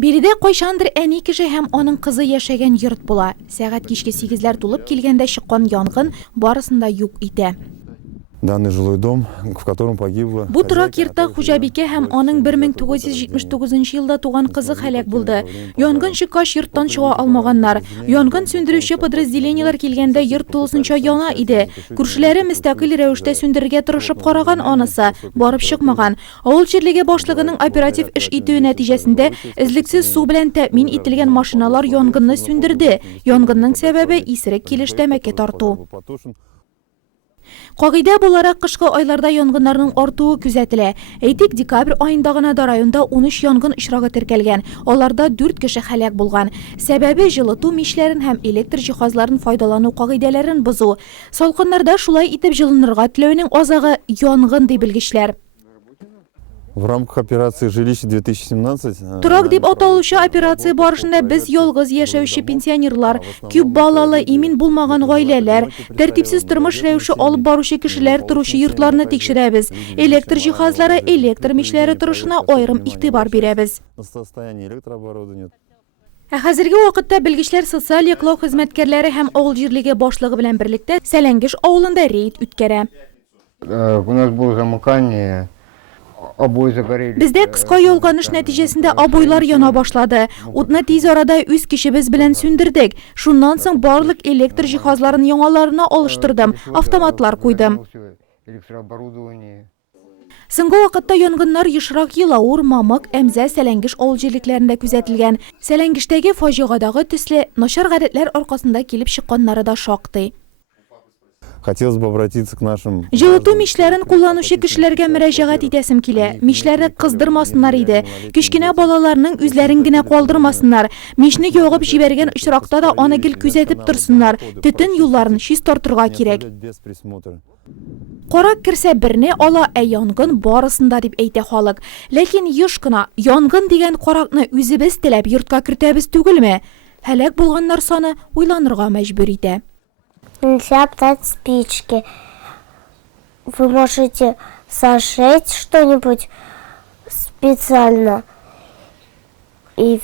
Биредә кайчандыр әни кеше һәм аның кызы яшәгән йорт була. Сәгать кичке 8-ләр тулып килгәндә чыккан янгын барысында юк итә. Данный жилой дом, в котором погибло... Бу торак йортта хуҗабикә һәм аның 1979 елда туган кызы һәлак булды. Янгын чыккач йорттан чыга алмаганнар. Янгын сүндерүче подразделениелар килгәндә йорт тулысынча яна иде. Күршеләре мөстәкыйль рәвештә сүндерергә тырышып караган, анысы барып чыкмаган. Авыл җирлеге башлыгының оператив эш итүе нәтиҗәсендә эзлексез су белән тәэмин ителгән машиналар янгынны сүндерде. Янгынның сәбәбе исерек килеш тәмәке тарту. Кагыйдә буларак кышкы айларда янгыннарның артуы күзәтелә. Әйтик, декабрь аенда гына да районда 13 янгын очрагы теркәлгән. Аларда 4 кеше һәлак булган. Сәбәбе җылыту мичләрен һәм электр җиһазларын файдалану кагыйдәләрен бозу. Салкыннарда шулай итеп җылынырга теләүнең азагы янгын ди белгечләр. В рамках операции «Жилище 2017» Турак дип аталучы операция барышында без ялгыз яшәүче пенсионерлар, күп балалы, имин булмаган гаиләләр, тәртипсез тормыш рәвеше алып баручы кешеләр торучы йортларны тикшерәбез. Электр җиһазлары, электр мичләре торышына аерым игътибар бирәбез. Хәзерге вакытта белгечләр социаль яклау хезмәткәрләре һәм авыл җирлеге башлыгы белән берлектә Сәләңгеш авылында рейд үткәрә. У нас было замыкание. Бездә кыска ялганыш нәтиҗәсендә абойлар яна башлады. Утны тиз арада үз кешебез белән сүндердек. Шуннан соң барлык электр җиһазларын яңаларына алыштырдым, автоматлар куйдым. Соңгы вакытта янгыннар ешрак Елаур, Мамык, Әмзә, Сәләңгеш авыл җирлекләрендә күзәтелгән. Сәләңгештәге фаҗигадагы төсле начар гадәтләр аркасында килеп чыкканнары да шактый. Хотелось бы обратиться к нашим... Җылыту мичләрен кулланучы кешеләргә мөрәҗәгать итәсем килә. Мичләрне кыздырмасыннар иде. Кечкенә балаларның үзләрен генә калдырмасыннар. Мичне ягып җибәргән очракта да аны гел күзәтеп торсыннар. Төтен юлларын чист тартырга кирәк. Карак керсә берне ала, янгын барысында дип әйтә халык. Ләкин еш кына янгын дигән каракны үзебез теләп йортка кертәбез түгелме? Һәлак булганнар саны уйланырга мәҗбүр итә. Нельзя птать спички. Вы можете сожечь что-нибудь специально, и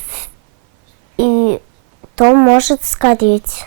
то может сгореть.